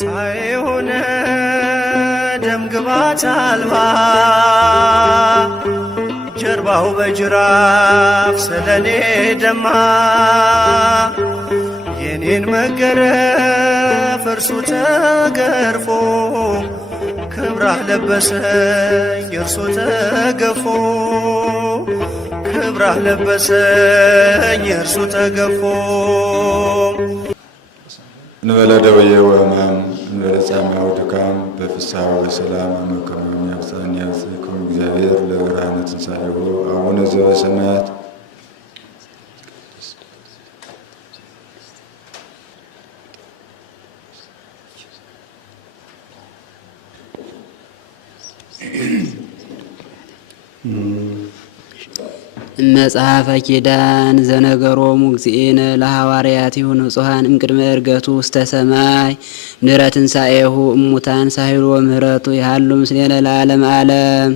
ሳይሆነ ደም ግባት አልባ ጀርባው በጅራፍ ስለኔ ደማ የኔን መገረፍ እርሱ ተገርፎ ክብራህ ለበሰኝ እርሱ ተገፎ ክብራህ ለበሰኝ እርሱ ተገፎ እንበለ ደዌ ወሕማም እንበለ ጻማ ወድካም በፍስሐ ወበሰላም አመከመ ያብጽሐኒ ያብጽሕክሙ እግዚአብሔር ለብርሃነ ትንሣኤሁ አቡነ ዘበሰማያት መጽሐፈ ኪዳን ዘነገሮሙ እግዚእነ ለሐዋርያቲሁ ንጹሐን እምቅድመ ዕርገቱ ውስተ ሰማይ ምድረ ትንሣኤሁ እሙታን ሳይሉ ወምህረቱ ያሉ ምስሌነ ለዓለመ ዓለም።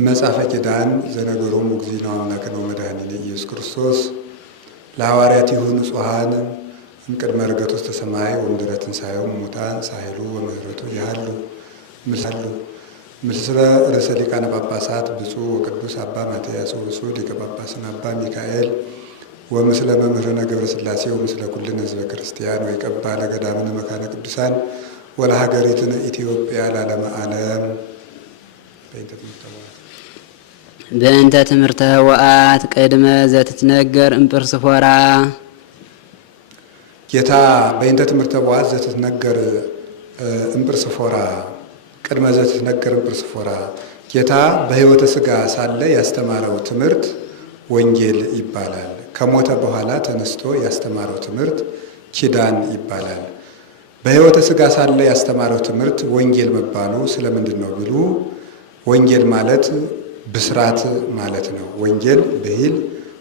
መጽሐፈ ኪዳን ዘነገሮሙ እግዚእነ አምላክነ ወመድኃኒነ ኢየሱስ ክርስቶስ ለሐዋርያቲሁ ንጹሐን እምቅድመ ዕርገቱ ውስተ ሰማይ ወምድረ ትንሣኤሁ እሙታን ሳይሉ ወምህረቱ ያሉ ምስለ ርዕሰ ሊቃነ ጳጳሳት ብፁዕ ወቅዱስ አባ ማትያስ ወብፁዕ ሊቀ ጳጳስን አባ ሚካኤል ወምስለ መምህርነ ገብረ ሥላሴ ወምስለ ኩልነ ሕዝበ ክርስቲያን ወይቀባ ለገዳምነ መካነ ቅዱሳን ወለሀገሪትነ ኢትዮጵያ ለዓለመ ዓለም። በእንተ ትምህርተ ኅቡዓት ቅድመ ዘትትነገር እምጵርስፎራ ጌታ በእንተ ትምህርተ ኅቡዓት ዘትትነገር እምጵርስፎራ ቅድመ ዘትትነገር እምጵርስፎራ ጌታ በሕይወተ ሥጋ ሳለ ያስተማረው ትምህርት ወንጌል ይባላል። ከሞተ በኋላ ተነስቶ ያስተማረው ትምህርት ኪዳን ይባላል። በሕይወተ ሥጋ ሳለ ያስተማረው ትምህርት ወንጌል መባሉ ስለምንድን ነው ቢሉ ወንጌል ማለት ብስራት ማለት ነው። ወንጌል ብሂል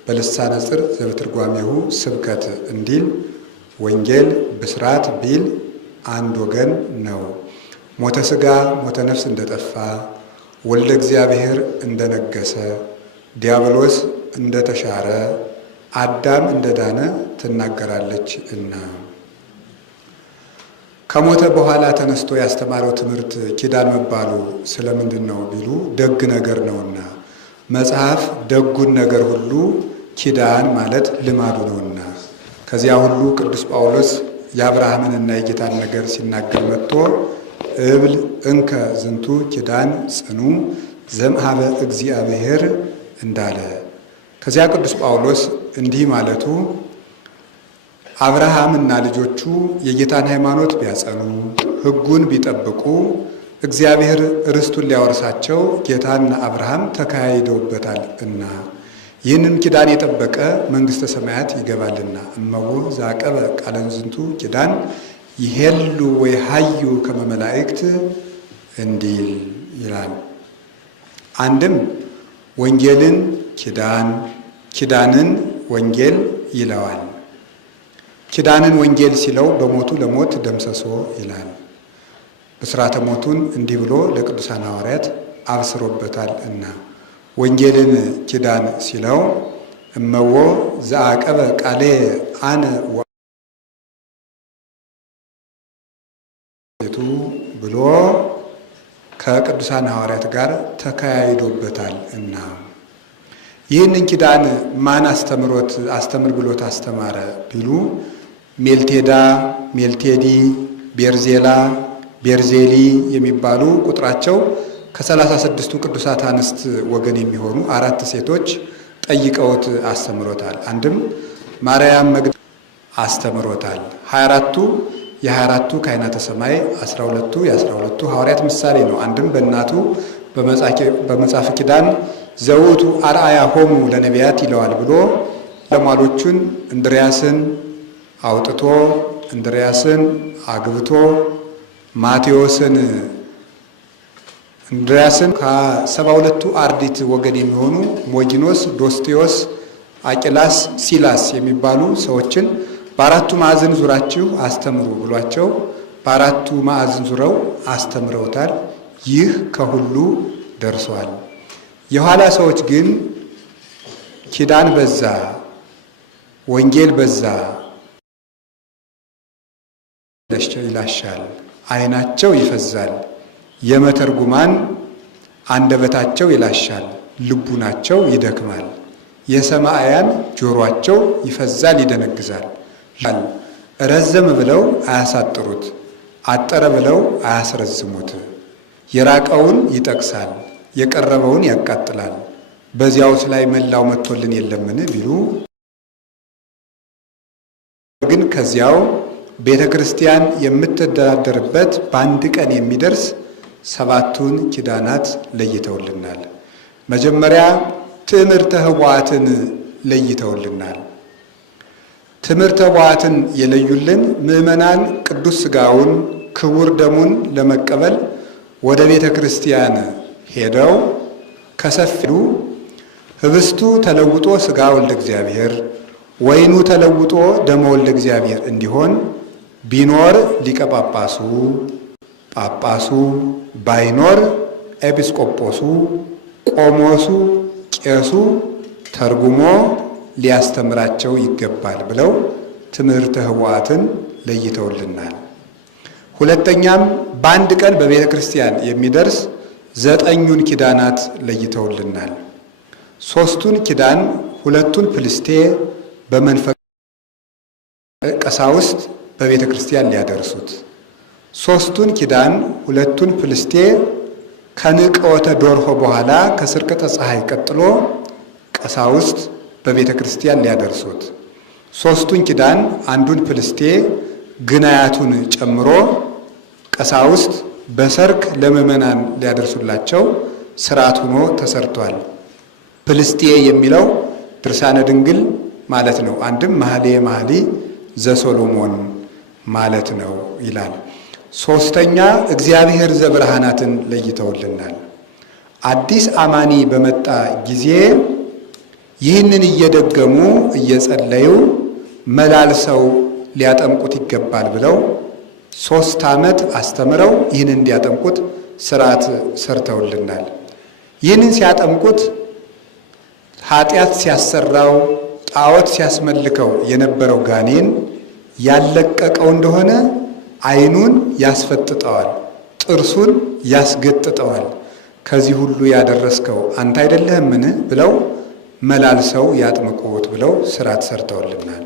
በልሳነ ጽር ዘበትርጓሜሁ ስብከት እንዲል ወንጌል ብስራት ቢል አንድ ወገን ነው። ሞተ ሥጋ ሞተ ነፍስ እንደጠፋ ወልደ እግዚአብሔር እንደነገሰ ዲያብሎስ እንደተሻረ አዳም እንደዳነ ትናገራለች እና ከሞተ በኋላ ተነስቶ ያስተማረው ትምህርት ኪዳን መባሉ ስለምንድን ነው ቢሉ ደግ ነገር ነውና መጽሐፍ ደጉን ነገር ሁሉ ኪዳን ማለት ልማዱ ነውና ከዚያ ሁሉ ቅዱስ ጳውሎስ የአብርሃምንና የጌታን ነገር ሲናገር መጥቶ እብል እንከ ዝንቱ ኪዳን ጽኑ ዘምሃበ እግዚአብሔር እንዳለ ከዚያ ቅዱስ ጳውሎስ እንዲህ ማለቱ አብርሃምና ልጆቹ የጌታን ሃይማኖት ቢያጸኑ ሕጉን ቢጠብቁ እግዚአብሔር ርስቱን ሊያወርሳቸው ጌታና አብርሃም ተካሂደውበታል እና ይህንን ኪዳን የጠበቀ መንግሥተ ሰማያት ይገባልና እመቦ ዘአቀበ ቃለ ዝንቱ ኪዳን ይሄሉ ወይ ሀዩ ከመ መላእክት እንዲል ይላል። አንድም ወንጌልን ኪዳን ኪዳንን ወንጌል ይለዋል። ኪዳንን ወንጌል ሲለው በሞቱ ለሞት ደምሰሶ ይላል። ብስራተ ሞቱን እንዲህ ብሎ ለቅዱሳን ሐዋርያት አብስሮበታል እና ወንጌልን ኪዳን ሲለው እመዎ ዘአቀበ ቃሌ አነ ብሎ ከቅዱሳን ሐዋርያት ጋር ተካሂዶበታል እና ይህንን ኪዳን ማን አስተምር ብሎት አስተማረ ቢሉ ሜልቴዳ፣ ሜልቴዲ፣ ቤርዜላ፣ ቤርዜሊ የሚባሉ ቁጥራቸው ከ36ቱ ቅዱሳት አንስት ወገን የሚሆኑ 4 ሴቶች ጠይቀውት አስተምሮታል። አንድም ማርያም መግደላዊት አስተምሮታል። 24ቱ የ24ቱ ካህናተ ሰማይ 12ቱ የ12ቱ ሐዋርያት ምሳሌ ነው። አንድም በእናቱ በመጽሐፈ ኪዳን ዘውቱ አርአያ ሆሙ ለነቢያት ይለዋል ብሎ ለሟሎቹን እንድርያስን አውጥቶ እንድርያስን አግብቶ ማቴዎስን እንድርያስን ከ72ቱ አርዲት ወገን የሚሆኑ ሞጊኖስ፣ ዶስቴዎስ፣ አቂላስ፣ ሲላስ የሚባሉ ሰዎችን በአራቱ ማዕዘን ዙራችሁ አስተምሩ ብሏቸው በአራቱ ማዕዘን ዙረው አስተምረውታል። ይህ ከሁሉ ደርሷል። የኋላ ሰዎች ግን ኪዳን በዛ፣ ወንጌል በዛ ይላሻል፣ ዓይናቸው ይፈዛል። የመተርጉማን አንደበታቸው ይላሻል፣ ልቡናቸው ይደክማል። የሰማዕያን ጆሮአቸው ይፈዛል፣ ይደነግዛል። ረዘም ብለው አያሳጥሩት፣ አጠረ ብለው አያስረዝሙት። የራቀውን ይጠቅሳል፣ የቀረበውን ያቃጥላል። በዚያውስ ላይ መላው መጥቶልን የለምን ቢሉ ግን ከዚያው ቤተ ክርስቲያን የምትደራደርበት በአንድ ቀን የሚደርስ 7ቱን ኪዳናት ለይተውልናል። መጀመሪያ ትምህርተ ኅቡዓትን ለይተውልናል። ትምህርተ ኅቡዓትን የለዩልን ምእመናን ቅዱስ ሥጋውን ክቡር ደሙን ለመቀበል ወደ ቤተ ክርስቲያን ሄደው ከሰፊሉ ኅብስቱ ተለውጦ ሥጋ ወልደ እግዚአብሔር፣ ወይኑ ተለውጦ ደመ ወልደ እግዚአብሔር እንዲሆን ቢኖር ሊቀ ጳጳሱ ጳጳሱ፣ ባይኖር ኤጲስቆጶሱ ቆሞሱ ቄሱ ተርጉሞ ሊያስተምራቸው ይገባል ብለው ትምህርተ ኅቡዓትን ለይተውልናል። ሁለተኛም በአንድ ቀን በቤተ ክርስቲያን የሚደርስ 9ኙን ኪዳናት ለይተውልናል። 3ቱን ኪዳን 2ቱን ፍልስጤ በመንፈቀ ቀሳውስት በቤተ ክርስቲያን ሊያደርሱት፣ 3ቱን ኪዳን 2ቱን ፍልስጤ ከንቅወተ ዶርሆ በኋላ ከስርቀተ ፀሐይ ቀጥሎ ቀሳውስት በቤተ ክርስቲያን ሊያደርሱት፣ 3ቱን ኪዳን 1ዱን ፍልስጤ ግናያቱን ጨምሮ ቀሳውስት በሰርክ ለምእመናን ሊያደርሱላቸው ሥርዓት ሆኖ ተሰርቷል። ፍልስጤ የሚለው ድርሳነ ድንግል ማለት ነው። አንድም መኃልየ መኃልይ ዘሰሎሞን ማለት ነው ይላል። 3ኛ እግዚአብሔር ዘብርሃናትን ለይተውልናል። አዲስ አማኒ በመጣ ጊዜ ይህንን እየደገሙ እየጸለዩ መላልሰው ሊያጠምቁት ይገባል ብለው 3 ዓመት አስተምረው ይህን እንዲያጠምቁት ሥርዓት ሰርተውልናል። ይህንን ሲያጠምቁት ኃጢአት ሲያሰራው ጣዖት ሲያስመልከው የነበረው ጋኔን ያለቀቀው እንደሆነ ዓይኑን ያስፈጥጠዋል፣ ጥርሱን ያስገጥጠዋል። ከዚህ ሁሉ ያደረስከው አንተ አይደለህምን ብለው መላልሰው ያጥምቁት ብለው ሥርዓት ሰርተውልናል።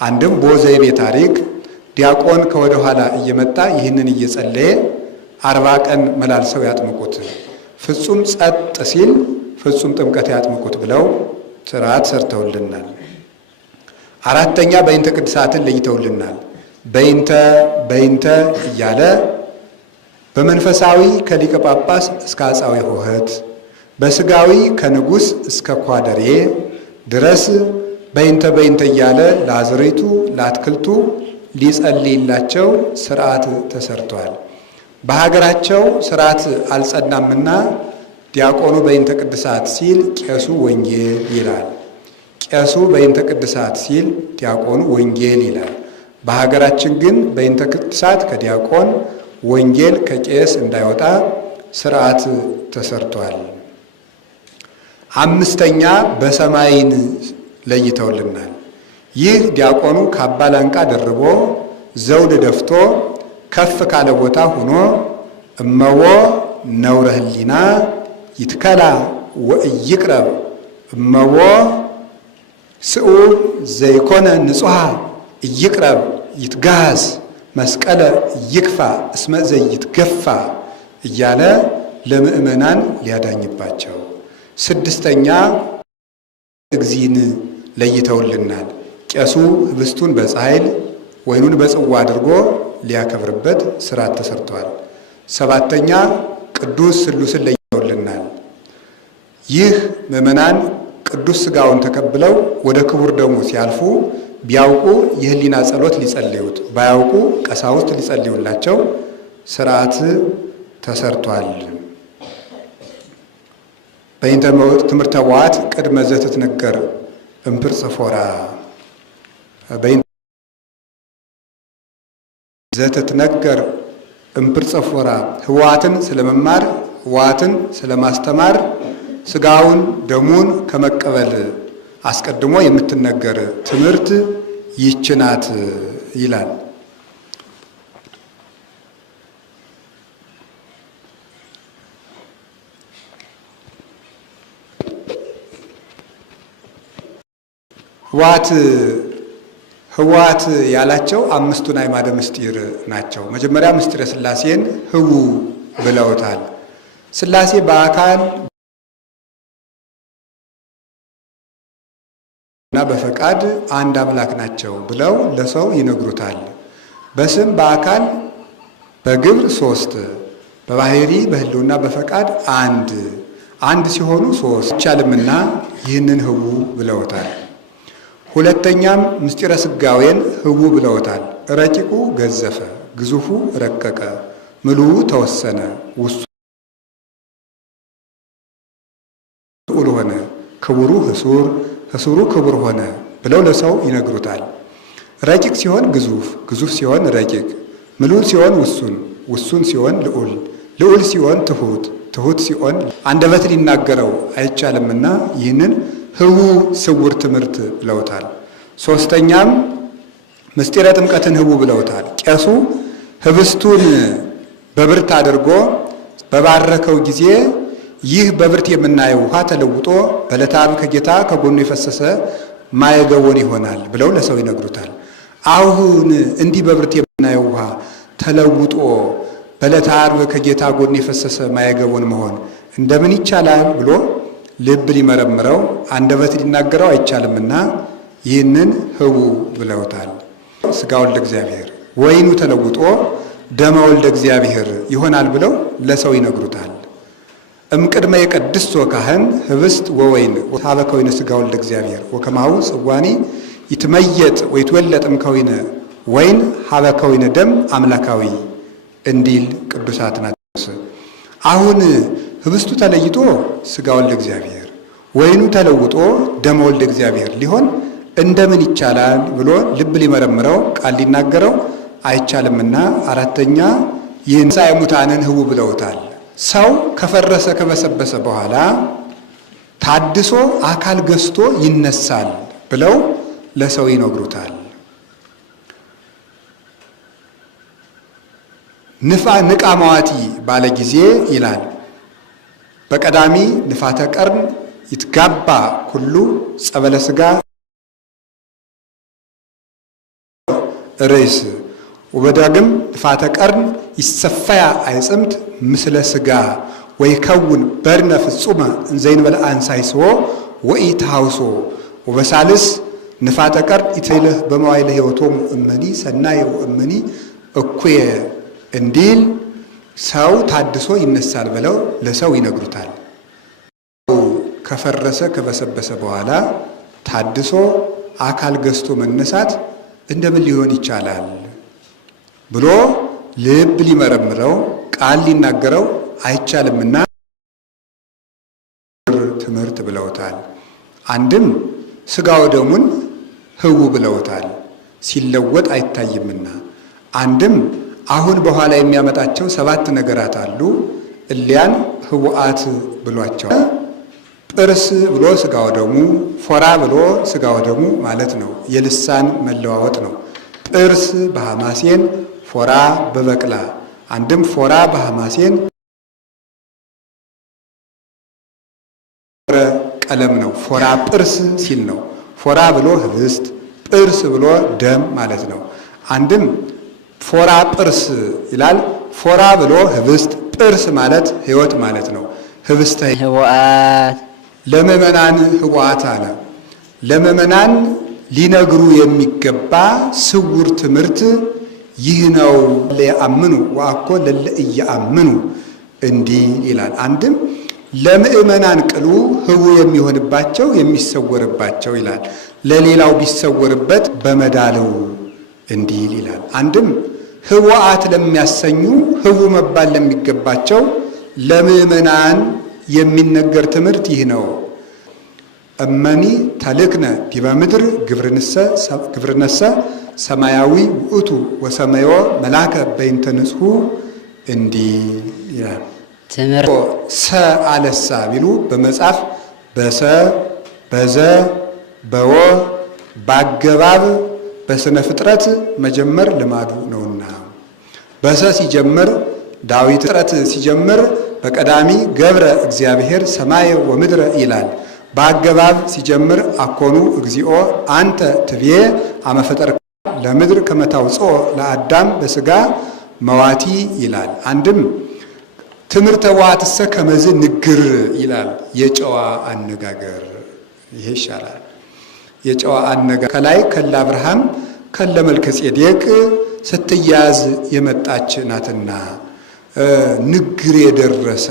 አንድም በዘይቤ ታሪክ ዲያቆን ከወደ ኋላ እየመጣ ይህንን እየጸለየ 40 ቀን መላልሰው ያጥምቁት፣ ፍጹም ጸጥ ሲል ፍጹም ጥምቀት ያጥምቁት ብለው ሥርዓት ሰርተውልናል። 4ኛ በይንተ ቅድሳትን ለይተውልናል። በይንተ እያለ በመንፈሳዊ ከሊቀ ጳጳስ እስከ አጻዊ ሆህት፣ በሥጋዊ ከንጉሥ እስከ ኳደሬ ድረስ በይንተ እያለ ለአዝርዕቱ ለአትክልቱ ሊጸልይላቸው ሥርዓት ተሰርቷል። በሀገራቸው ሥርዓት አልጸናምና ዲያቆኑ በይንተ ቅድሳት ሲል ቄሱ ወንጌል ይላል። ቄሱ በይንተ ቅድሳት ሲል ዲያቆኑ ወንጌል ይላል። በሀገራችን ግን በይንተ ቅድሳት ከዲያቆን ወንጌል ከቄስ እንዳይወጣ ሥርዓት ተሰርቷል። 5ኛ በሰማይን ለይተውልናል። ይህ ዲያቆኑ ካባ ላንቃ ደርቦ ዘውድ ደፍቶ ከፍ ካለ ቦታ ሆኖ እመዎ ነውረ ህሊና ይትከላ ወኢይቅረብ እመዎ ስኡ ዘይኮነ ንጹሐ ኢይቅረብ ይትጋዝ መስቀለ ይክፋ እስመ ዘይትገፋ እያለ ለምእመናን ሊያዳኝባቸው። 6ኛ እግዚእን ለይተውልናል። ቄሱ ኅብስቱን በጻሕል ወይኑን በጽዋ አድርጎ ሊያከብርበት ሥርዓት ተሰርቷል። 7ኛ ቅዱስ ሥሉስን ለይተውልናል። ይህ ምእመናን ቅዱስ ሥጋውን ተቀብለው ወደ ክቡር ደሙ ሲያልፉ ቢያውቁ የህሊና ጸሎት ሊጸልዩት፣ ባያውቁ ቀሳውስት ሊጸልዩላቸው ሥርዓት ተሰርቷል። በይንተ ትምህርተ ኅቡዓት ቅድመ ዘትትነገር እምጵርጽፎራ ዘትትነገር እምጵርጽፎራ ኅቡዓትን ስለመማር ኅቡዓትን ስለማስተማር ሥጋውን ደሙን ከመቀበል አስቀድሞ የምትነገር ትምህርት ይህች ናት ይላል። ህዋት ያላቸው አምስቱን አዕማደ ምስጢር ናቸው። መጀመሪያ ምስጢረ ሥላሴን ህቡ ብለውታል። ሥላሴ በአካል እና በፈቃድ አንድ አምላክ ናቸው ብለው ለሰው ይነግሩታል። በስም በአካል በግብር ሶስት፣ በባህሪ በህልውና በፈቃድ አንድ ሲሆኑ ሶስት ይቻልምና ይህንን ህቡ ብለውታል። ሁለተኛም ምስጢረ ስጋዌን ህቡ ብለውታል። ረቂቁ ገዘፈ፣ ግዙፉ ረቀቀ፣ ምሉኡ ተወሰነ፣ ውሱን ሆነ፣ ክቡሩ ህሱሩ ክቡር ሆነ ብለው ለሰው ይነግሩታል። ረቂቅ ሲሆን ግዙፍ፣ ግዙፍ ሲሆን ረቂቅ፣ ምሉእ ሲሆን ውሱን ሲሆን ልዑል ሲሆን ትሑት ሲሆን አንደበት ሊናገረው አይቻልምና ይህንን ህቡ ስውር ትምህርት ብለውታል። ሶስተኛም ምስጢረ ጥምቀትን ህቡ ብለውታል። ቄሱ ህብስቱን በብርት አድርጎ በባረከው ጊዜ ይህ በብርት የምናየው ውሃ ተለውጦ በዕለተ ዓርብ ከጌታ ከጎኑ የፈሰሰ ማየ ገቦን ይሆናል ብለው ለሰው ይነግሩታል። አሁን እንዲህ በብርት የምናየው ውሃ ተለውጦ በዕለተ ዓርብ ከጌታ ጎን የፈሰሰ ማየ ገቦን መሆን እንደምን ይቻላል ብሎ ልብ ሊመረምረው አንደበት ሊናገረው አይቻልምና ይህንን ህቡ ብለውታል። ሥጋ ወልደ እግዚአብሔር ወይኑ ተለውጦ ደመ ወልደ እግዚአብሔር ይሆናል ብለው ለሰው ይነግሩታል። እምቅድመ የቀድስቶ ካህን ህብስት ወወይን ሀበ ከወይነ ሥጋ ወልደ እግዚአብሔር ወከማሁ ጽዋኒ ይትመየጥ ወይትወለጥ እምከወይነ ወይን ሀበ ከወይነ ደም አምላካዊ እንዲል ቅዱሳት ናቸው። አሁን ህብስቱ ተለይቶ ሥጋ ወልደ እግዚአብሔር ወይኑ ተለውጦ ደመ ወልደ እግዚአብሔር ሊሆን እንደምን ይቻላል ብሎ ልብ ሊመረምረው ቃል ሊናገረው አይቻልምና አራተኛ ይህን ትንሣኤ ሙታንን ህቡ ብለውታል። ሰው ከፈረሰ ከበሰበሰ በኋላ ታድሶ አካል ገዝቶ ይነሳል ብለው ለሰው ይነግሩታል። ንቃ መዋቲ ባለ ጊዜ ይላል በቀዳሚ ንፋተ ቀርን ይትጋባ ኩሉ ጸበለ ሥጋ ርዕስ ወበዳግም ንፋተ ቀርን ይሰፋያ አይጽምት ምስለ ሥጋ ወይከውን በርነ ፍጹመ እንዘይንበለ አንሳይስዎ ወኢትሃውሶ ወበሳልስ ንፋተ ቀርን ይትልህ በመዋይለ ሕይወቶሙ እመኒ ሰናየ ወእመኒ እኩየ እንዲል ሰው ታድሶ ይነሳል ብለው ለሰው ይነግሩታል። ከፈረሰ ከበሰበሰ በኋላ ታድሶ አካል ገዝቶ መነሳት እንደምን ሊሆን ይቻላል ብሎ ልብ ሊመረምረው ቃል ሊናገረው አይቻልምና ትምህርት ብለውታል። አንድም ሥጋ ወደሙን ህቡ ብለውታል፣ ሲለወጥ አይታይምና። አንድም አሁን በኋላ የሚያመጣቸው 7 ነገራት አሉ። እሊያን ህቡአት ብሏቸው ጥርስ ብሎ ሥጋ ወደሙ፣ ፎራ ብሎ ሥጋ ወደሙ ማለት ነው። የልሳን መለዋወጥ ነው። ጥርስ በሐማሴን ፎራ በበቅላ አንድም ፎራ በሐማሴን ቀለም ነው። ፎራ ጥርስ ሲል ነው። ፎራ ብሎ ህብስት፣ ጥርስ ብሎ ደም ማለት ነው። አንድም ፎራ ጥርስ ይላል። ፎራ ብሎ ህብስት፣ ጥርስ ማለት ህይወት ማለት ነው። ህብስተ ህቡአት ለምእመናን ህቡአት አለ። ለምእመናን ሊነግሩ የሚገባ ስውር ትምህርት ይህ ነው። ለያአምኑ ወአኮ ለለ ኢያአምኑ እንዲህ ይላል። አንድም ለምእመናን ቅሉ ህቡ የሚሆንባቸው የሚሰወርባቸው ይላል። ለሌላው ቢሰወርበት በመዳለው እንዲህ ይላል። አንድም ህቡአት ለሚያሰኙ ህቡ መባል ለሚገባቸው ለምእመናን የሚነገር ትምህርት ይህ ነው። እመኒ ተልክነ ዲበ ምድር ግብርነሰ ሰማያዊ ውእቱ ወሰማዮ መላከ በይንተ ንጽሑ እንዲህ ይላል። ትምህርት ሰ አለሳ ቢሉ በመጽሐፍ በሰ በዘ በወ ባገባብ በስነ ፍጥረት መጀመር ልማዱ ነውና በሰ ሲጀምር ዳዊት ፍጥረት ሲጀምር በቀዳሚ ገብረ እግዚአብሔር ሰማየ ወምድረ ይላል። በአገባብ ሲጀምር አኮኑ እግዚኦ አንተ ትቤ አመፈጠር ለምድር ከመታውጽኦ ለአዳም በስጋ መዋቲ ይላል። አንድም ትምህርተ ዋትሰ ከመዝ ንግር ይላል። የጨዋ አነጋገር ይሄ ይሻላል። የጨዋ አነጋገር ከላይ ከለ አብርሃም ከለ መልከ ጼዴቅ ስትያዝ የመጣች ናትና ንግር የደረሰ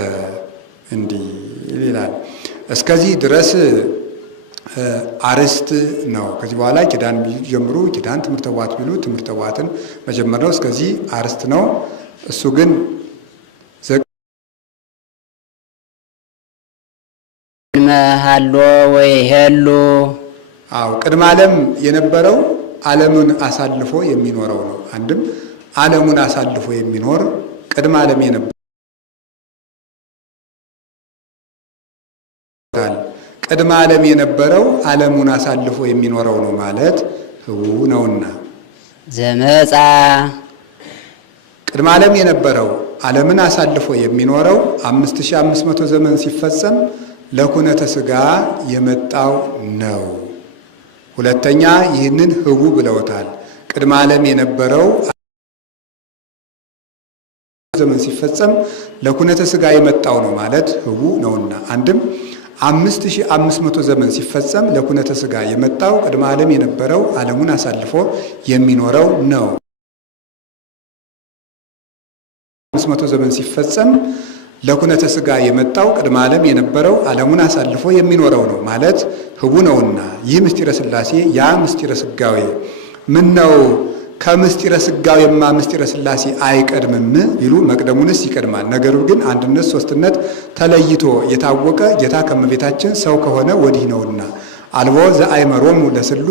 እንዲህ ይላል። እስከዚህ ድረስ አርስት ነው። ከዚህ በኋላ ኪዳን ጀምሩ ኪዳን ትምህርተ ዋት ቢሉ ትምህርተ ዋትን መጀመር ነው። እስከዚህ አርስት ነው። እሱ ግን መሃሎ ወይ ሄሉ ቅድመ ዓለም የነበረው ዓለምን አሳልፎ የሚኖረው ነው። አንድም ዓለሙን አሳልፎ የሚኖር ቅድመ ዓለም የነበረው ቅድመ ዓለም የነበረው ዓለሙን አሳልፎ የሚኖረው ነው ማለት ህው ነውና ዘመጻ ቅድመ ዓለም የነበረው ዓለምን አሳልፎ የሚኖረው 5500 ዘመን ሲፈጸም ለኩነተ ሥጋ የመጣው ነው። ሁለተኛ ይህንን ህቡ ብለውታል። ቅድመ ዓለም የነበረው ዘመን ሲፈጸም ለኩነተ ሥጋ የመጣው ነው ማለት ህቡ ነውና አንድም 5500 ዘመን ሲፈጸም ለኩነተ ሥጋ የመጣው ቅድመ ዓለም የነበረው ዓለሙን አሳልፎ የሚኖረው ነው። 500 ዘመን ሲፈጸም ለኩነተ ሥጋ የመጣው ቅድመ ዓለም የነበረው ዓለሙን አሳልፎ የሚኖረው ነው ማለት ህቡ ነውና ይህ ምስጢረ ሥላሴ ያ ምስጢረ ሥጋዌ ምን ነው? ከምስጢረ ሥጋዌማ ምስጢረ ሥላሴ አይቀድምም ይሉ መቅደሙንስ ይቀድማል። ነገሩ ግን አንድነት ሶስትነት ተለይቶ የታወቀ ጌታ ከመቤታችን ሰው ከሆነ ወዲህ ነውና አልቦ ዘአይመሮሙ ለስሉ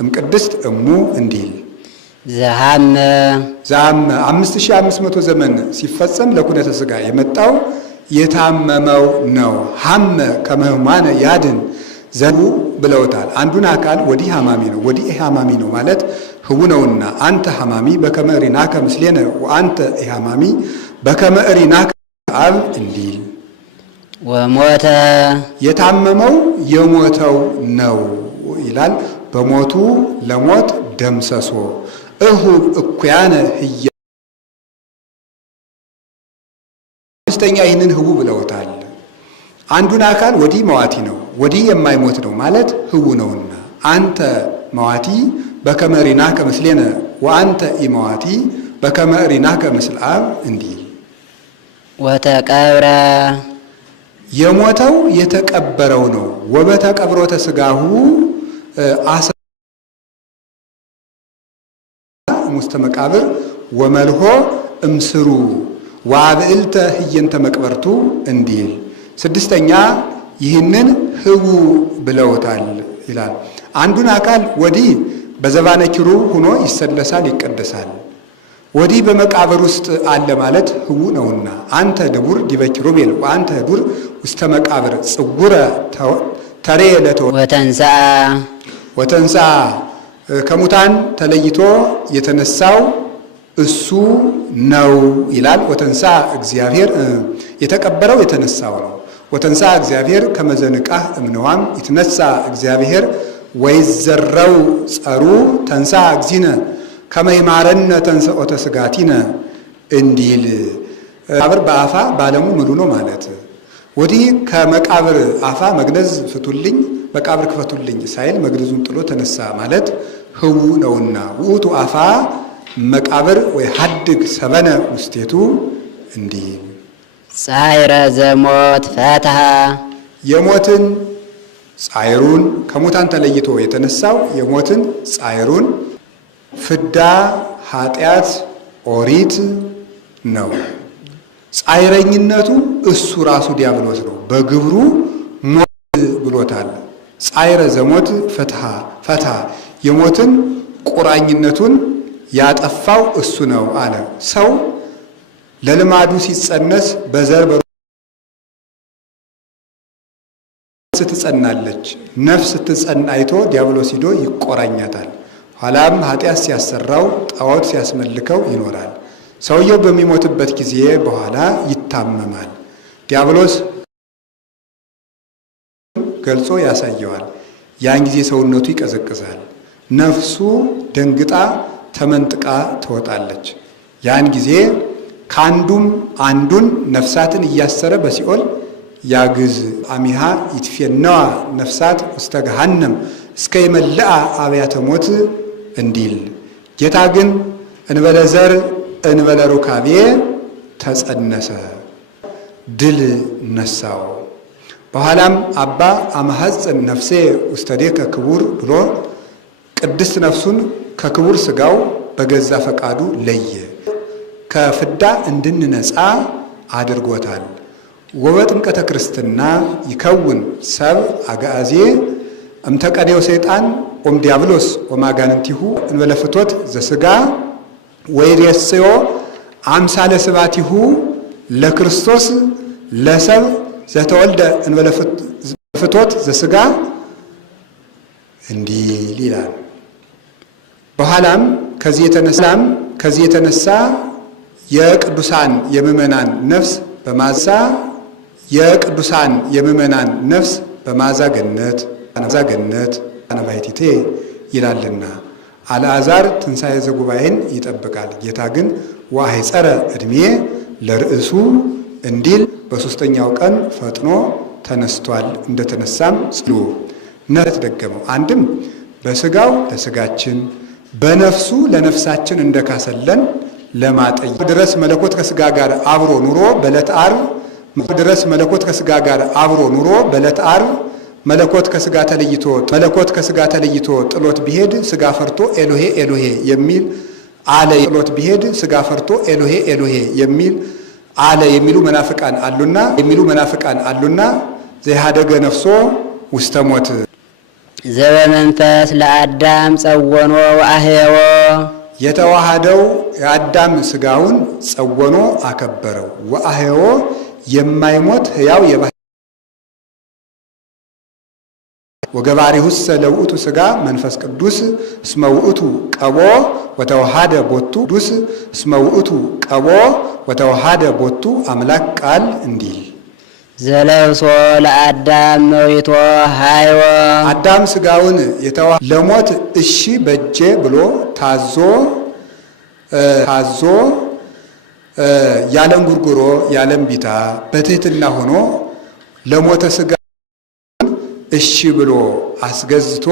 እምቅድስት እሙ እንዲል ዘሃመ 5500 ዘመን ሲፈጸም ለኩነተ ሥጋ የመጣው የታመመው ነው። ሐመ ከመህማነ ያድን ዘቡ ብለውታል። አንዱን አካል ወዲህ ሐማሚ ነው ወዲህ ሐማሚ ነው ማለት ህቡ ነውና አንተ ሐማሚ በከመ እሪናከ ምስሌነ ወአንተ ሐማሚ በከመ እሪናከ አብ እንዲል ወሞተ የታመመው የሞተው ነው ይላል። በሞቱ ለሞት ደምሰሶ እሁብ እኩያነ ህያ ስተኛ ይህንን ህቡ ብለውታል። አንዱን አካል ወዲህ መዋቲ ነው ወዲህ የማይሞት ነው ማለት ህቡ ነውና አንተ መዋቲ በከመ እሪናከ ምስሌነ ወአንተ ኢመዋቲ በከመ እሪናከ ምስለ አብ እንዲል ወተቀብረ የሞተው የተቀበረው ነው። ወበተቀብሮተ ሥጋሁ ሙስተ መቃብር ወመልሆ እምስሩ ወአብዕልተ ህየንተ መቅበርቱ እንዲል ስድስተኛ ይህንን ህቡ ብለውታል ይላል። አንዱን አካል ወዲህ በዘባነ ኪሩብ ሆኖ ይሰለሳል ይቀደሳል። ወዲህ በመቃብር ውስጥ አለ ማለት ህቡ ነውና አንተ ድቡር ዲበ ኪሩቤል ወአንተ ዱር ውስተ መቃብር ጽጉረ ተሬ ለቶ ወተንሳ ከሙታን ተለይቶ የተነሳው እሱ ነው ይላል። ወተንሳ እግዚአብሔር የተቀበረው የተነሳው ነው። ወተንሳ እግዚአብሔር ከመዘንቃህ እምነዋም ይትነሳ እግዚአብሔር ወይዘረው ጸሩ ተንሳ እግዚእነ ከመይማረነ ተንሥኦተ ሥጋቲነ እንዲል መቃብር በአፋ ባለሙ ምሉ ነው ማለት ወዲህ ከመቃብር አፋ መግነዝ ፍቱልኝ መቃብር ክፈቱልኝ ሳይል መግነዙን ጥሎ ተነሳ ማለት ህቡ ነውና ውእቱ አፋ መቃብር ወይ ሀድግ ሰበነ ውስቴቱ እንዲህ ጻይረ ዘሞት ፈትሐ የሞትን ጻይሩን ከሙታን ተለይቶ የተነሳው የሞትን ጻይሩን ፍዳ ኃጢአት ኦሪት ነው። ጻይረኝነቱ እሱ ራሱ ዲያብሎስ ነው። በግብሩ ሞት ብሎታል። ጻይረ ዘሞት ፈትሐ የሞትን ቁራኝነቱን ያጠፋው እሱ ነው አለ። ሰው ለልማዱ ሲጸነስ በዘር ስትጸናለች ነፍስ ስትጸና አይቶ ዲያብሎስ ሂዶ ይቆራኛታል። ኋላም ኃጢአት ሲያሰራው ጣዖት ሲያስመልከው ይኖራል። ሰውየው በሚሞትበት ጊዜ በኋላ ይታመማል። ዲያብሎስ ገልጾ ያሳየዋል። ያን ጊዜ ሰውነቱ ይቀዘቅዛል። ነፍሱ ደንግጣ ተመንጥቃ ትወጣለች። ያን ጊዜ ከአንዱም አንዱን ነፍሳትን እያሰረ በሲኦል ያግዝ አሚሃ ይትፌነዋ ነፍሳት ውስተ ገሃነም እስከ ይመልአ አብያተ ሞት እንዲል። ጌታ ግን እንበለ ዘር እንበለ ሩካቤ ተጸነሰ፣ ድል ነሳው። በኋላም አባ አማሐጽን ነፍሴ ውስተ ዴከ ክቡር ብሎ ቅድስት ነፍሱን ከክቡር ሥጋው በገዛ ፈቃዱ ለየ። ከፍዳ እንድንነጻ አድርጎታል። ወበጥምቀተ ክርስትና ይከውን ሰብ አጋዜ እምተቀኔው ሰይጣን ኦም ዲያብሎስ ወማጋንንቲሁ እንበለ ፍቶት ዘሥጋ ወይሬስዮ አምሳለ ስባቲሁ ለክርስቶስ ለሰብ ዘተወልደ እንበለ ፍቶት ዘሥጋ እንዲል ይላል። በኋላም ከዚህ የተነሳ የቅዱሳን የምእመናን ነፍስ በማዛ የቅዱሳን የምእመናን ነፍስ በማዛ ገነት አነባይቲቴ ይላልና አልዓዛር ትንሣኤ ዘጉባኤን ይጠብቃል። ጌታ ግን ወአይጸረ ዕድሜ ለርእሱ እንዲል በሦስተኛው ቀን ፈጥኖ ተነስቷል። እንደተነሳም ጽሉ ነት ደገመው። አንድም በሥጋው ለሥጋችን በነፍሱ ለነፍሳችን እንደካሰለን ለማጠየቅ ድረስ መለኮት ከሥጋ ጋር አብሮ ኑሮ በዕለተ ዓርብ በዕለተ ዓርብ መለኮት ከሥጋ ተለይቶ ጥሎት ቢሄድ ሥጋ ፈርቶ ኤሎሄ ኤሎሄ የሚል አለ። ጥሎት ቢሄድ ሥጋ ፈርቶ ኤሎሄ ኤሎሄ የሚል አለ የሚሉ መናፍቃን አሉና ዘይሃደገ ነፍሶ ውስተ ሞት ዘበመንፈስ ለአዳም ጸወኖ ወአህየዎ የተዋሃደው የአዳም ሥጋውን ጸወኖ አከበረው። ወአህየዎ የማይሞት ሕያው ወገባሪሁስ ለውእቱ ሥጋ መንፈስ ቅዱስ እስመ ውእቱ ቀቦ ወተዋሃደ ቦቱ ቅዱስ እስመ ውእቱ ቀቦ ወተዋሃደ ቦቱ አምላክ ቃል እንዲል ዘለብሶ ለአዳም መዊቶ ሃይወ አዳም ሥጋውን ለሞት እሺ በጄ ብሎ ታዞ ያለም ጉርጉሮ ያለም ቢታ በትሕትና ሆኖ ለሞተ ሥጋ እሺ ብሎ አስገዝቶ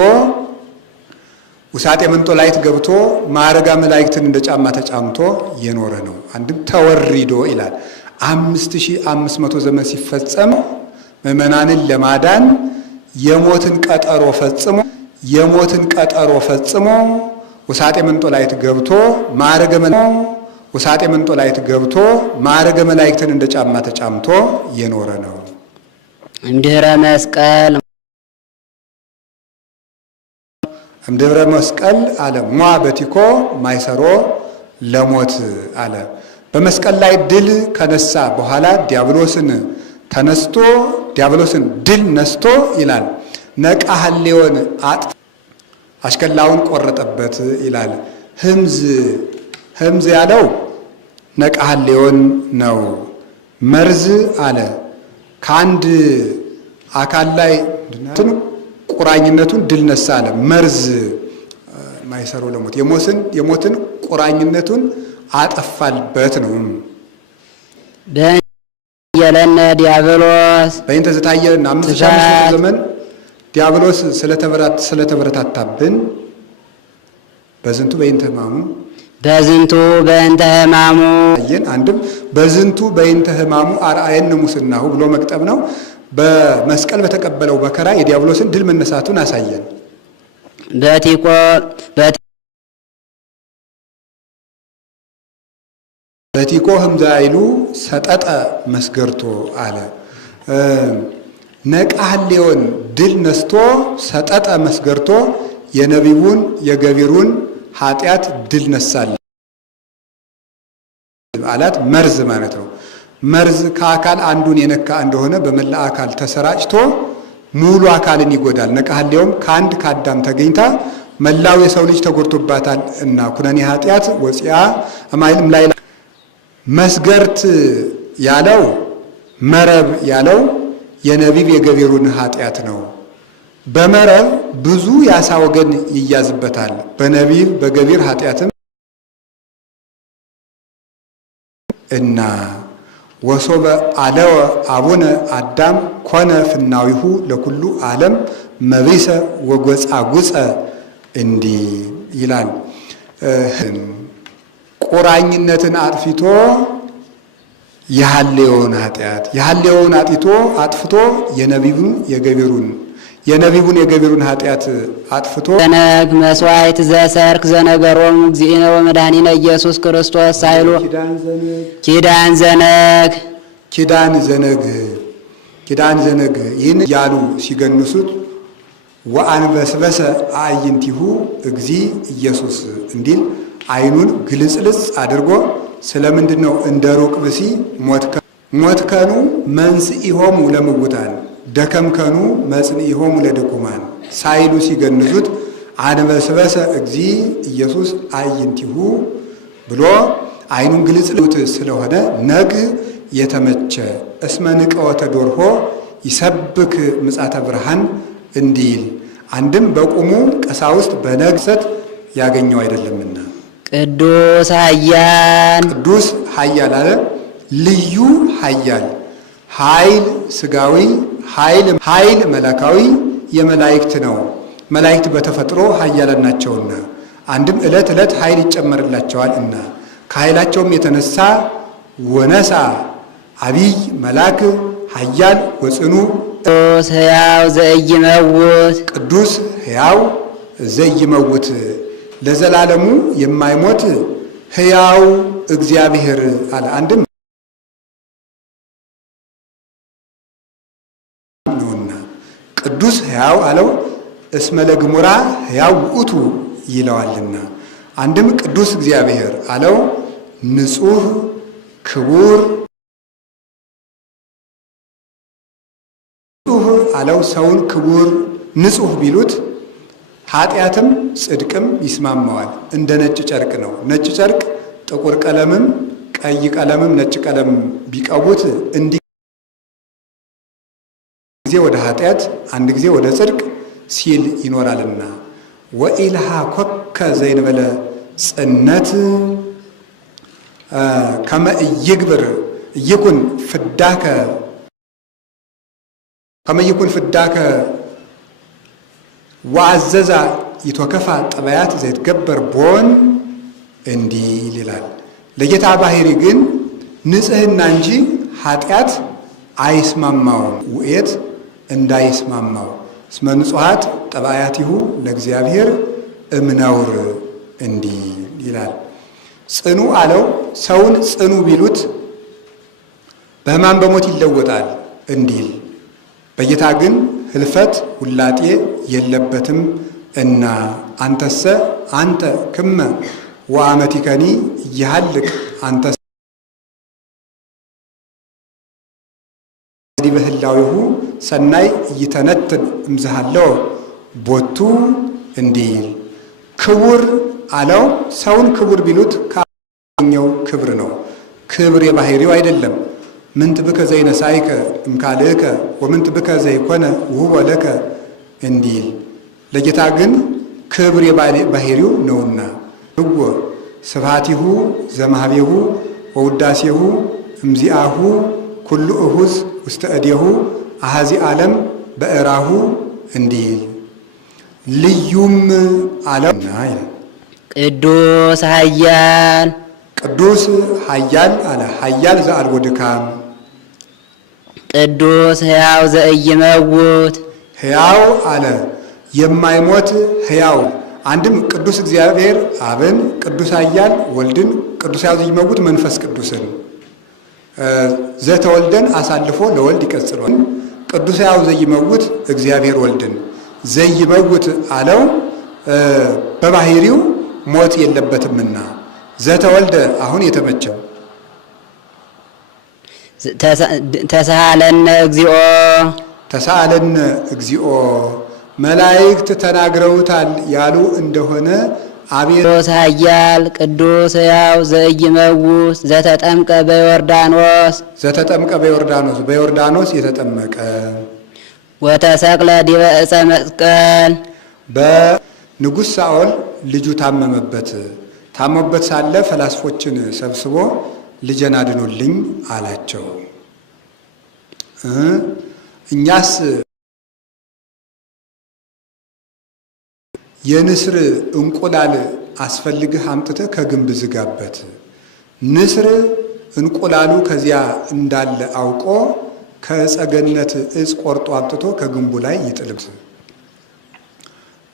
ውሳጤ መንጦላይት ገብቶ ማዕረጋ መላእክትን እንደ ጫማ ተጫምቶ የኖረ ነው። አንድም ተወሪዶ ይላል። 5500 ዘመን ሲፈጸም ምእመናንን ለማዳን የሞትን ቀጠሮ ፈጽሞ ውሳጤ መንጦላይት ገብቶ ማዕረገ መላእክትን እንደ ጫማ ተጫምቶ የኖረ ነው። እምድኅረ መስቀል አለ ሟ በቲኮ ማይሰሮ ለሞት አለ። በመስቀል ላይ ድል ከነሳ በኋላ ዲያብሎስን ድል ነስቶ ይላል ነቃ ሐሌዎን አሽከላውን ቆረጠበት ይላል። ህምዝ ያለው ነቃ ሐሌዎን ነው። መርዝ አለ ከአንድ አካል ላይ ቁራኝነቱን ድል ነሳ አለ። መርዝ ማይሰሮ ለሞት የሞትን ቁራኝነቱን አጠፋልበት ነው። በእንተየለነ ዲያብሎስ በእንተ ዘታየለነ 5500 ዘመን ዲያብሎስ ስለተበረታታብን በዝንቱ በእንተ ሕማሙ አንድም በዝንቱ በእንተ ሕማሙ አርአየነ ሙስናሁ ብሎ መቅጠብ ነው። በመስቀል በተቀበለው በከራ የዲያብሎስን ድል መነሳቱን አሳየን። በቲኮ ህምዛ አይሉ ሰጠጠ መስገርቶ አለ። ነቃ ሐሌዎን ድል ነስቶ ሰጠጠ መስገርቶ የነቢቡን የገቢሩን ኃጢአት ድል ነሳል አላት። መርዝ ማለት ነው። መርዝ ከአካል አንዱን የነካ እንደሆነ በመላ አካል ተሰራጭቶ ሙሉ አካልን ይጎዳል። ነቃ ሐሌዎም ከአንድ ከአዳም ተገኝታ መላው የሰው ልጅ ተጎድቶባታል እና ኩነኔ ኃጢአት ወፂያ እማይልም ላይ መስገርት ያለው መረብ ያለው የነቢብ የገቢሩን ኃጢአት ነው። በመረብ ብዙ የዓሣ ወገን ይያዝበታል። በነቢብ በገቢር ኃጢአትም እና ወሶበ አለወ አቡነ አዳም ኮነ ፍናዊሁ ለኩሉ ዓለም መቢሰ ወጎጻጉጸ እንዲህ ይላል። ቁራኝነትን አጥፍቶ የሐሌውን አጥፍቶ የነቢቡን የገቢሩን ኃጢአት አጥፍቶ ዘነግ መስዋዕት ዘሰርክ ዘነገሮሙ እግዚእነ ወመድኃኒነ ኢየሱስ ክርስቶስ ሳይሉ ኪዳን ዘነግ ይህን ያሉ ሲገንሱት ወአንበስበሰ አዕይንቲሁ እግዚ ኢየሱስ እንዲል ዓይኑን ግልጽልጽ አድርጎ ስለምንድን ነው እንደ ሩቅ ብሲ ሞትከኑ መንስኢሆሙ ለምውታን ደከምከኑ መጽንኢሆሙ ለድኩማን ሳይሉ ሲገንዙት አንበስበሰ እግዚ ኢየሱስ አዕይንቲሁ ብሎ ዓይኑን ግልጽልጽ ስለሆነ ነግ የተመቸ እስመ ንቀወተ ዶርሆ ይሰብክ ምጻተ ብርሃን እንዲል አንድም በቁሙ ቀሳውስት በነግሰት ያገኘው አይደለምና ቅዱስ ኃያል አለ። ልዩ ኃያል ኃይል ስጋዊ ኃይል መላካዊ የመላእክት ነው። መላእክት በተፈጥሮ ኃያላን ናቸውና አንድም ዕለት ዕለት ኃይል ይጨመርላቸዋል እና ከኃይላቸውም የተነሳ ወነሳ አቢይ መልአክ ኃያል ወጽኑ ቅዱስ ሕያው ዘይመውት ለዘላለሙ የማይሞት ሕያው እግዚአብሔር አለ። አንድም ነውና ቅዱስ ሕያው አለው። እስመ ለግሙራ ሕያው ውእቱ ይለዋልና አንድም ቅዱስ እግዚአብሔር አለው። ንጹሕ ክቡር አለው። ሰውን ክቡር ንጹሕ ቢሉት ኃጢአትም ጽድቅም ይስማማዋል። እንደ ነጭ ጨርቅ ነው። ነጭ ጨርቅ ጥቁር ቀለምም ቀይ ቀለምም ነጭ ቀለም ቢቀቡት እንዲህ ጊዜ ወደ ኃጢአት አንድ ጊዜ ወደ ጽድቅ ሲል ይኖራልና ወኢልሃ ኮከ ዘይንበለ ጽነት ከመ ኢይግብር ይኩን ፍዳከ ወአዘዛ ይትወከፋ ጠባያት ዘይትገበር ቦን እንዲል ይላል። ለጌታ ባህሪ ግን ንጽሕና እንጂ ኃጢአት አይስማማውም። ውእት እንዳይስማማው እስመ ንጹሐት ጠባያቲሁ ለእግዚአብሔር እምነውር እንዲል ይላል። ጽኑ አለው። ሰውን ጽኑ ቢሉት በሕማም በሞት ይለወጣል እንዲል በጌታ ግን ህልፈት ውላጤ የለበትም እና አንተሰ አንተ ክመ ወአመቲከኒ ይሃልቅ አንተ በህላዊሁ ሰናይ ይተነትን እምዝሃለው ቦቱ እንዲል ክቡር አለው። ሰውን ክቡር ቢሉት ካገኘው ክብር ነው። ክብር የባህሪው አይደለም። ምንት ብከ ዘይነሳይከ እምካልእከ ወምንት ብከ ዘይኮነ ውህቦ ለከ እንዲል ለጌታ ግን ክብር የባህሪው ነውና ህጎ ስብሐቲሁ ዘማህቤሁ ወውዳሴሁ እምዚአሁ ኩሉ እሁዝ ውስተ እዴሁ አሐዚ ዓለም በእራሁ እንዲል ልዩም አለውና ይላል። ቅዱስ ኃያል አለ። ኃያል ዘአልቦ ድካም ቅዱስ ሕያው ዘኢይመውት ሕያው አለ። የማይሞት ሕያው አንድም ቅዱስ እግዚአብሔር አብን፣ ቅዱስ ኃያል ወልድን፣ ቅዱስ ሕያው ዘኢይመውት መንፈስ ቅዱስን ዘተወልደን አሳልፎ ለወልድ ይቀጽሏል። ቅዱስ ሕያው ዘኢይመውት እግዚአብሔር ወልድን ዘይመውት አለው። በባህሪው ሞት የለበትምና ዘተወልደ አሁን የተመቸው ተሳለነ እግዚኦ መላእክት ተናግረውታል ያሉ እንደሆነ አቤት ቅዱስ ኃያል ቅዱስ ሕያው ዘኢይመውት ዘተጠምቀ በዮርዳኖስ በዮርዳኖስ የተጠመቀ ወተሰቅለ ዲበ ዕፀ መስቀል በንጉሥ ሳኦል ልጁ ታመመበት። ታሞበት ሳለ ፈላስፎችን ሰብስቦ ልጄን አድኑልኝ አላቸው። እኛስ የንስር እንቁላል አስፈልግህ አምጥተህ ከግንብ ዝጋበት። ንስር እንቁላሉ ከዚያ እንዳለ አውቆ ከዕፀ ገነት ዕፅ ቆርጦ አምጥቶ ከግንቡ ላይ ይጥልም።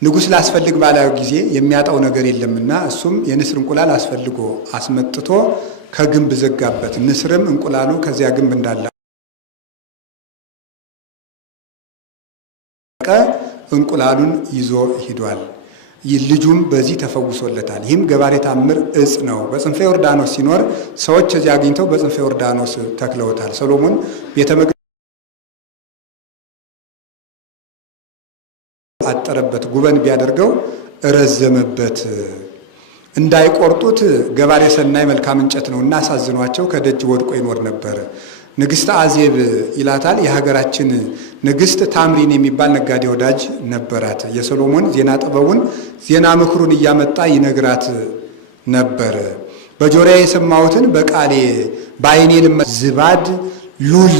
ንጉሥ ላስፈልግ ባላዩ ጊዜ የሚያጣው ነገር የለምና እሱም የንስር እንቁላል አስፈልጎ አስመጥቶ ከግንብ ዘጋበት። ንስርም እንቁላሉ ከዚያ ግንብ እንዳለ እንቁላሉን ይዞ ሂዷል። ልጁም በዚህ ተፈውሶለታል። ይህም ገባሬ ታምር ዕፅ ነው። በጽንፈ ዮርዳኖስ ሲኖር ሰዎች እዚያ አግኝተው በጽንፈ ዮርዳኖስ ተክለውታል። ሰሎሞን ቤተ መቅደስ አጠረበት፣ ጉበን ቢያደርገው እረዘመበት። እንዳይቆርጡት ገባሬ ሰናይ መልካም እንጨት ነው እና አሳዝኗቸው ከደጅ ወድቆ ይኖር ነበር። ንግሥት አዜብ ይላታል። የሀገራችን ንግሥት ታምሪን የሚባል ነጋዴ ወዳጅ ነበራት። የሰሎሞን ዜና ጥበቡን ዜና ምክሩን እያመጣ ይነግራት ነበር። በጆሮዬ የሰማሁትን በቃሌ በዓይኔ ዝባድ ሉል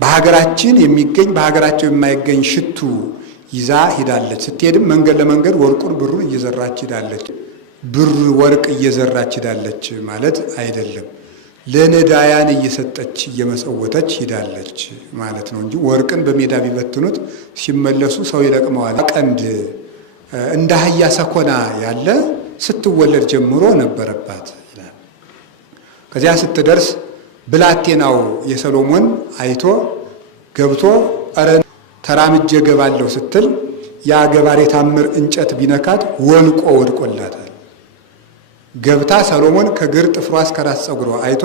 በሀገራችን የሚገኝ በሀገራቸው የማይገኝ ሽቱ ይዛ ሂዳለች። ስትሄድም መንገድ ለመንገድ ወርቁን ብሩን እየዘራች ሂዳለች። ብር ወርቅ እየዘራች ሂዳለች ማለት አይደለም፣ ለነዳያን እየሰጠች እየመጸወተች ሂዳለች ማለት ነው እንጂ ወርቅን በሜዳ ቢበትኑት ሲመለሱ ሰው ይለቅመዋል። ቀንድ እንደ አህያ ሰኮና ያለ ስትወለድ ጀምሮ ነበረባት ይላል። ከዚያ ስትደርስ ብላቴናው የሰሎሞን አይቶ ገብቶ ኧረ ተራምጄ ገባለሁ ስትል ያ ገባሬ ታምር እንጨት ቢነካት ወልቆ ወድቆላታል። ገብታ ሰሎሞን ከግር ጥፍሯ እስከ ራስ ፀጉሯ አይቶ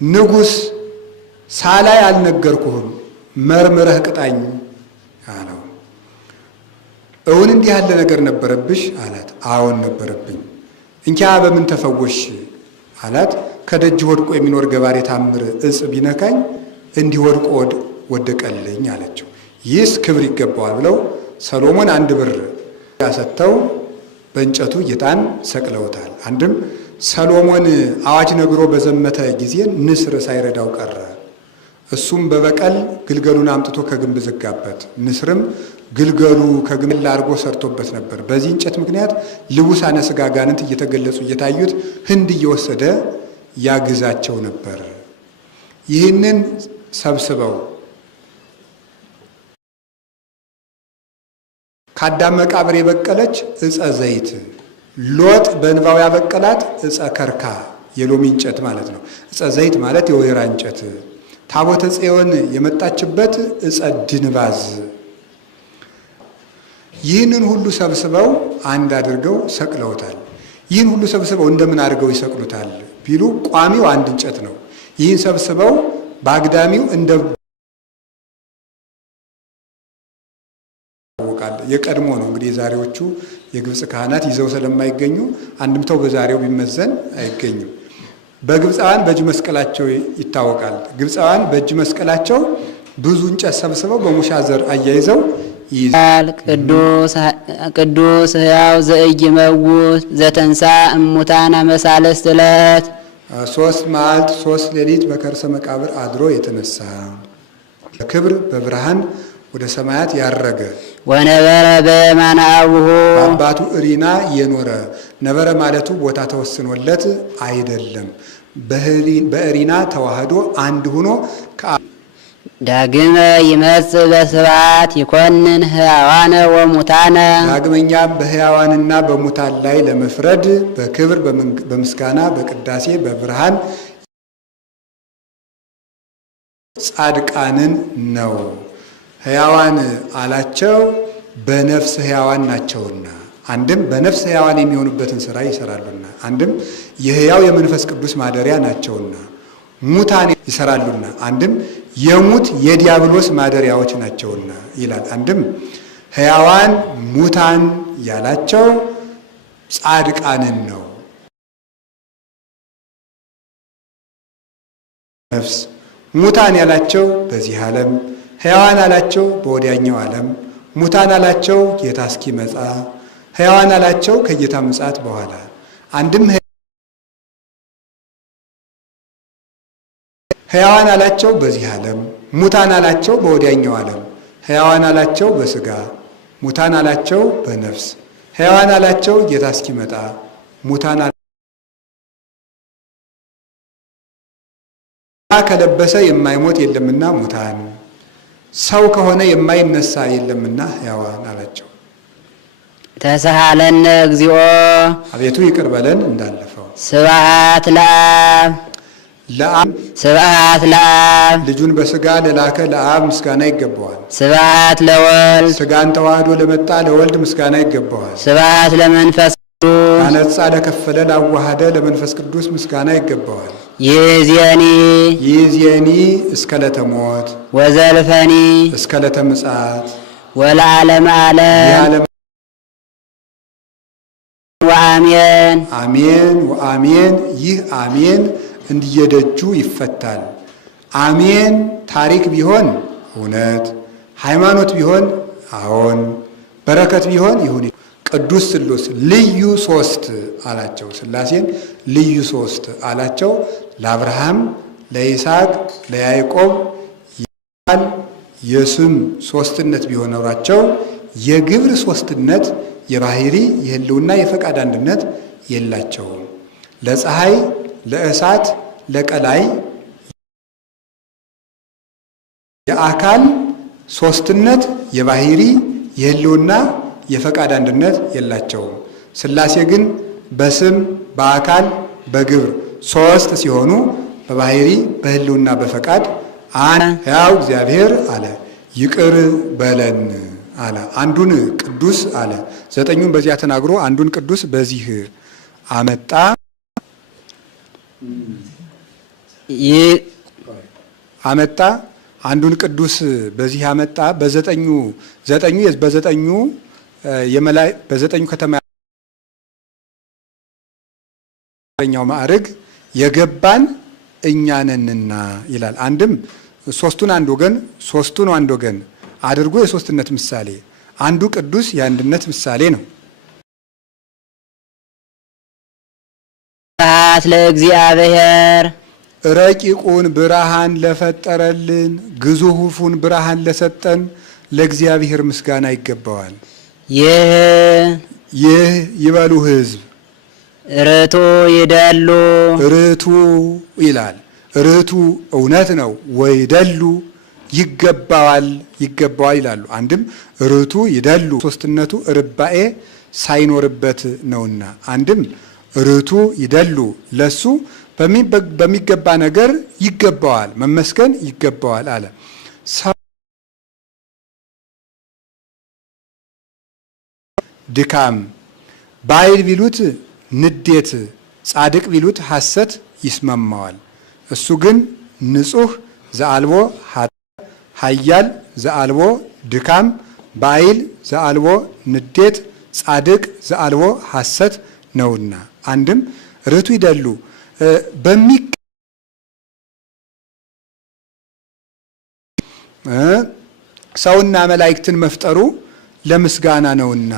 ንጉሥ ሳላይ አልነገርኩህም መርምረህ ቅጣኝ አለው። እውን እንዲህ ያለ ነገር ነበረብሽ አላት። አዎን ነበረብኝ። እንኪያ በምን ተፈወሽ አላት። ከደጅ ወድቆ የሚኖር ገባሬ ታምር ዕፅ ቢነካኝ እንዲህ ወድቆ ወደቀልኝ አለችው። ይህስ ክብር ይገባዋል ብለው ሰሎሞን 1 ብር ያሰጥተው በእንጨቱ ጌታን ሰቅለውታል። አንድም ሰሎሞን አዋጅ ነግሮ በዘመተ ጊዜ ንስር ሳይረዳው ቀረ። እሱም በበቀል ግልገሉን አምጥቶ ከግንብ ዘጋበት። ንስርም ግልገሉ ከግንብ አድርጎ ሰርቶበት ነበር። በዚህ እንጨት ምክንያት ልቡሳነ ሥጋ አጋንንት እየተገለጹ እየታዩት ህንድ እየወሰደ ያግዛቸው ነበር። ይህንን ሰብስበው ከአዳም መቃብር የበቀለች ዕፀ ዘይት፣ ሎጥ በእንባው ያበቀላት ዕፀ ከርካ የሎሚ እንጨት ማለት ነው። ዕፀ ዘይት ማለት የወይራ እንጨት፣ ታቦተ ጽዮን የመጣችበት ዕፀ ድንባዝ፣ ይህንን ሁሉ ሰብስበው አንድ አድርገው ሰቅለውታል። ይህን ሁሉ ሰብስበው እንደምን አድርገው ይሰቅሉታል ቢሉ ቋሚው አንድ እንጨት ነው። ይህን ሰብስበው በአግዳሚው እንደ የቀድሞ ነው እንግዲህ የዛሬዎቹ የግብፅ ካህናት ይዘው ስለማይገኙ አንድምተው በዛሬው ቢመዘን አይገኝም። በግብፃውያን በእጅ መስቀላቸው ይታወቃል። ግብፃውያን በእጅ መስቀላቸው ብዙ እንጨት ሰብስበው በሙሻ ዘር አያይዘው ይይዛል። ቅዱስ ሕያው ዘኢይመውት ዘተንሳ እሙታን መሳለስት ዕለት 3 መዓልት 3 ሌሊት በከርሰ መቃብር አድሮ የተነሳ በክብር በብርሃን ወደ ሰማያት ያረገ ወነበረ በየማነ አቡሁ በአባቱ እሪና የኖረ ነበረ ማለቱ ቦታ ተወስኖለት አይደለም። በእሪና ተዋህዶ አንድ ሆኖ ዳግመ ይመጽእ በስብሐት ይኮንን ሕያዋነ ወሙታነ ዳግመኛም በሕያዋንና በሙታን ላይ ለመፍረድ በክብር በምስጋና በቅዳሴ በብርሃን ጻድቃንን ነው። ሕያዋን አላቸው በነፍስ ሕያዋን ናቸውና፣ አንድም በነፍስ ሕያዋን የሚሆኑበትን ሥራ ይሰራሉና፣ አንድም የሕያው የመንፈስ ቅዱስ ማደሪያ ናቸውና ሙታን ይሰራሉና፣ አንድም የሙት የዲያብሎስ ማደሪያዎች ናቸውና ይላል። አንድም ሕያዋን ሙታን ያላቸው ጻድቃንን ነው። ነፍስ ሙታን ያላቸው በዚህ ዓለም፣ ሕያዋን አላቸው በወዲያኛው ዓለም። ሙታን አላቸው ጌታ እስኪመጣ፣ ሕያዋን አላቸው ከጌታ ምጽአት በኋላ። አንድም ሕያዋን አላቸው በዚህ ዓለም፣ ሙታን አላቸው በወዲያኛው ዓለም። ሕያዋን አላቸው በሥጋ፣ ሙታን አላቸው በነፍስ። ሕያዋን አላቸው ጌታ እስኪመጣ፣ ሙታን ከለበሰ የማይሞት የለምና ሙታን፣ ሰው ከሆነ የማይነሳ የለምና ሕያዋን አላቸው። ተሰሃለነ እግዚኦ አቤቱ ይቅር በለን እንዳለፈው። ስብሐት ለአብ ስብሐት ለአብ ልጁን በሥጋ ለላከ ለአብ ምስጋና ይገባዋል። ስብሐት ለወልድ ሥጋን ተዋህዶ ለመጣ ለወልድ ምስጋና ይገባዋል። ስብሐት ለመንፈስ ቅዱስ ያነጻ ለከፈለ ላዋሃደ ለመንፈስ ቅዱስ ምስጋና ይገባዋል። ይእዜኒ እስከ ዕለተ ሞት ወዘልፈኒ እስከ ዕለተ ምጽአት ወለዓለመ ዓለም ወአሜን አሜን ወአሜን። ይህ አሜን እንዲየደጁ ይፈታል። አሜን ታሪክ ቢሆን እውነት፣ ሃይማኖት ቢሆን አዎን፣ በረከት ቢሆን ይሁን። ቅዱስ ስሉስ ልዩ ሶስት አላቸው። ሥላሴን ልዩ ሶስት አላቸው። ለአብርሃም፣ ለይስሐቅ፣ ለያዕቆብ የስም ሶስትነት ቢሆን ኖራቸው የግብር ሶስትነት፣ የባህሪ የህልውና የፈቃድ አንድነት የላቸውም። ለፀሐይ፣ ለእሳት፣ ለቀላይ የአካል ሶስትነት፣ የባህሪ የህልውና የፈቃድ አንድነት የላቸውም። ሥላሴ ግን በስም በአካል በግብር ሶስት ሲሆኑ በባህሪ በህልውና በፈቃድ ሕያው እግዚአብሔር አለ። ይቅር በለን አለ። አንዱን ቅዱስ አለ። ዘጠኙን በዚያ ተናግሮ አንዱን ቅዱስ በዚህ አመጣ። አንዱን ቅዱስ በዚህ አመጣ። በዘጠኙ ከተማ ኛው ማዕርግ የገባን እኛ ነንና ይላል። አንድም ሶስቱን አንድ ወገን ሶስቱን አንድ ወገን አድርጎ የሶስትነት ምሳሌ፣ አንዱ ቅዱስ የአንድነት ምሳሌ ነው። ስብሐት ለእግዚአብሔር ረቂቁን ብርሃን ለፈጠረልን ግዙፉን ብርሃን ለሰጠን ለእግዚአብሔር ምስጋና ይገባዋል። ይህ ይበሉ ሕዝብ ርቱ ይደሉ ርቱ ይላል። ርቱ እውነት ነው። ወይደሉ ይገባዋል ይላሉ። አንድም ርቱ ይደሉ ሶስትነቱ ርባኤ ሳይኖርበት ነውና፣ አንድም ርቱ ይደሉ ለሱ በሚገባ ነገር ይገባዋል፣ መመስገን ይገባዋል አለ። ድካም ባይል ቢሉት ንዴት፣ ጻድቅ ቢሉት ሐሰት ይስማማዋል። እሱ ግን ንጹሕ ዘአልቦ ኃያል ዘአልቦ ድካም፣ ባይል ዘአልቦ ንዴት፣ ጻድቅ ዘአልቦ ሐሰት ነውና። አንድም ርቱ ይደሉ ሰውና መላእክትን መፍጠሩ ለምስጋና ነውና